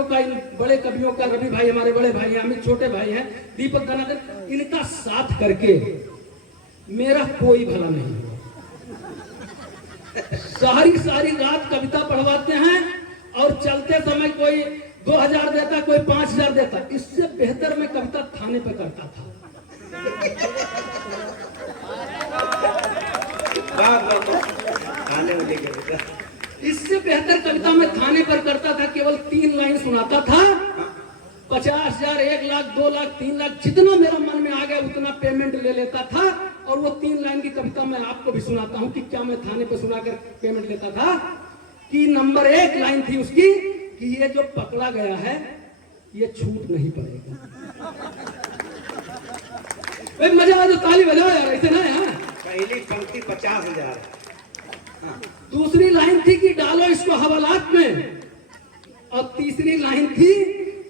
कवियों का, इन बड़े कवियों का, रवि भाई हमारे बड़े भाई हैं, अमित छोटे भाई हैं, दीपक दानाकर, इनका साथ करके मेरा कोई भला नहीं हुआ। सारी रात कविता पढ़वाते हैं और चलते समय कोई 2000 देता, कोई 5000 देता। इससे बेहतर मैं कविता थाने पे करता था। इससे बेहतर कविता मैं थाने पर करता था। केवल 3 लाइन सुनाता था, 50,000, 1 लाख, 2 लाख, 3 लाख, जितना मेरा मन में आ गया उतना पेमेंट ले लेता था। और वो 3 लाइन की कविता मैं आपको भी सुनाता हूँ कि क्या मैं थाने पे सुनाकर पेमेंट लेता था। कि नंबर 1 लाइन थी उसकी कि ये जो पकड़ा गया है ये छूट नहीं पड़ेगा। मजा आ, जो ताली बजाओ यार, ऐसे ना है। पहली पंक्ति 50,000। दूसरी लाइन थी कि डालो इसको हवालात में। और तीसरी लाइन थी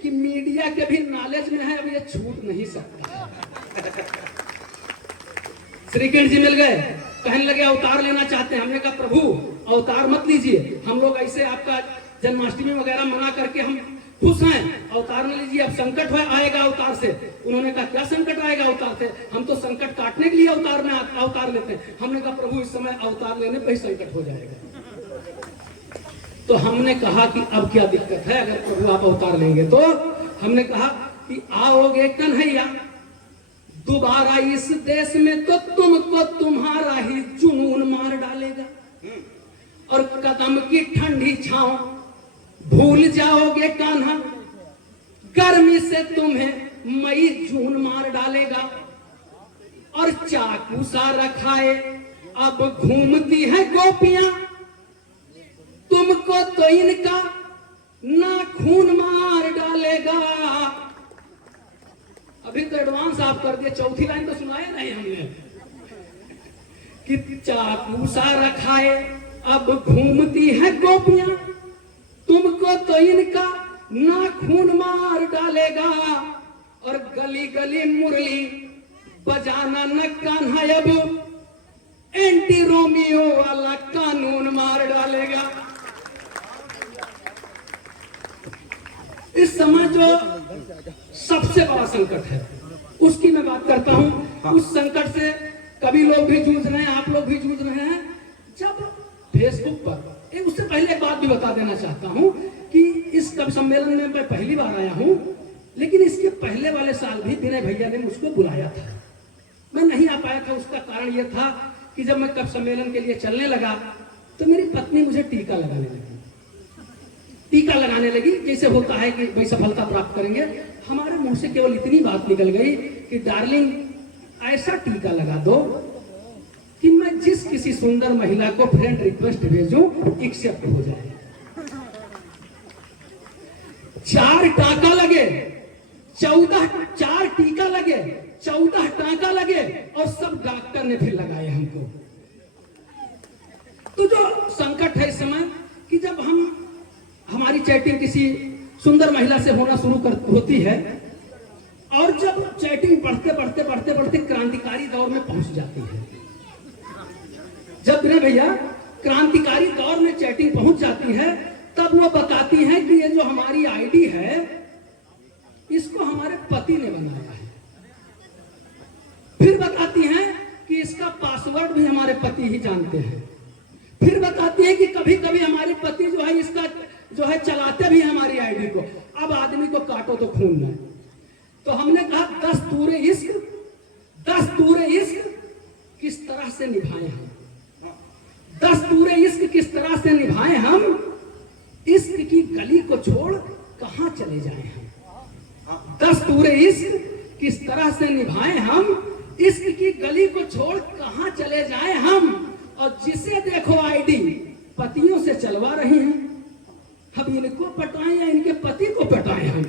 कि मीडिया के भी नॉलेज में है, अब ये छूट नहीं सकता। श्रीकृष्ण जी मिल गए, कहने लगे अवतार लेना चाहते हैं। हमने कहा प्रभु अवतार मत लीजिए, हम लोग ऐसे आपका जन्माष्टमी वगैरह मना करके हम खुश हैं, अवतार न लीजिए, अब संकट आएगा अवतार से। उन्होंने कहा क्या संकट आएगा अवतार से, हम तो संकट काटने के लिए अवतार लेते हैं। हमने कहा प्रभु इस समय अवतार लेने पर ही संकट हो जाएगा। तो हमने कहा कि अब क्या दिक्कत है अगर प्रभु आप अवतार लेंगे तो। हमने कहा कि आओगे कन्हैया दोबारा इस देश में तो तुमको तुम्हारा ही जुनून मार डालेगा, और कदम की ठंडी छांव भूल जाओगे कान्हा, गर्मी से तुम्हें मई जून मार डालेगा। और चाकू सा रखाए अब घूमती है गोपियां, तुमको तो इनका नाखून मार डालेगा। अभी तो एडवांस आप कर दिए, चौथी लाइन तो सुनाया नहीं हमने कि चाकू सा रखाए अब घूमती है गोपियां, तुमको तो इनका नाखून मार डालेगा। और गली गली मुरली बजाना न कान्हा, अब एंटी रोमियो वाला कानून मार डालेगा। इस समय जो सबसे बड़ा संकट है उसकी मैं बात करता हूं। उस संकट से कभी लोग भी जूझ रहे हैं, आप लोग भी जूझ रहे हैं। जब फेसबुक पर उससे पहले एक बात भी बता देना चाहता हूं कि इस कवि सम्मेलन में मैं पहली बार आया हूं, लेकिन इसके पहले वाले साल भी विनय भैया ने मुझको बुलाया था। मैं नहीं आ पाया था। उसका कारण यह था कि जब मैं कवि सम्मेलन के लिए चलने लगा तो मेरी पत्नी मुझे टीका लगाने लगी। जैसे होता है कि भाई सफलता प्राप्त करेंगे। हमारे मुंह से केवल इतनी बात निकल गई कि डार्लिंग ऐसा टीका लगा दो कि मैं जिस किसी सुंदर महिला को फ्रेंड रिक्वेस्ट भेजूं एक्सेप्ट हो जाए। 4 टाका लगे, 4 टीका लगे, 14 टाका लगे, और सब डॉक्टर ने फिर लगाए हमको। तो जो संकट है इस समय कि जब हमारी चैटिंग किसी सुंदर महिला से होना शुरू होती है, और जब चैटिंग बढ़ते क्रांतिकारी दौर में पहुंच जाती है। जब विनय भैया क्रांतिकारी दौर में चैटिंग पहुंच जाती है, तब वो बताती है कि ये जो हमारी आईडी है इसको हमारे पति ने बनाया है। फिर बताती हैं कि इसका पासवर्ड भी हमारे पति ही जानते हैं। फिर बताती है कि कभी कभी हमारे पति जो है इसका जो है चलाते भी हमारी आईडी को। अब आदमी को काटो तो खून है। तो हमने कहा 10 तूरे इश्क किस तरह से निभाए हम, 10 तूरे इश्क किस तरह से निभाए हम, इश्क की गली को छोड़ कहां चले जाए हम। 10 तूरे इश्क किस तरह से निभाए हम, इश्क की गली को छोड़ कहां चले जाए हम। और जिसे देखो आईडी पतियों से चलवा रही हैं, अब इनको पटाएं या इनके पति को पटाएं हम।